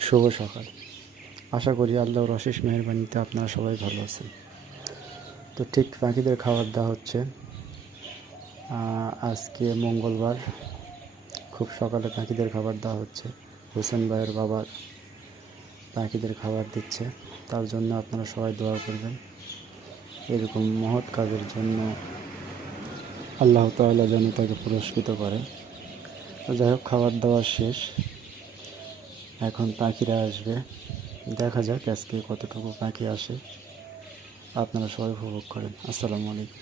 শুভ সকাল। আশা করি আল্লাহর অশেষ মেহরবানিতে আপনারা সবাই ভালো আছেন। তো ঠিক পাখিদের খাবার দেওয়া হচ্ছে। আজকে মঙ্গলবার খুব সকালে পাখিদের খাবার দেওয়া হচ্ছে। হোসেন ভাইয়ের বাবার পাখিদের খাবার দিচ্ছে। তার জন্য আপনারা সবাই দোয়া করবেন। এরকম মহৎ কাজের জন্য আল্লাহ তাআলা যেন তাকে পুরস্কৃত করে। যাই হোক, খাবার দাওয়া শেষ। এখন পাখিরা আসবে। দেখা যাক আজকে কতটুকু পাখি আসে। আপনারা সবাই উপভোগ করেন। আসসালামু আলাইকুম।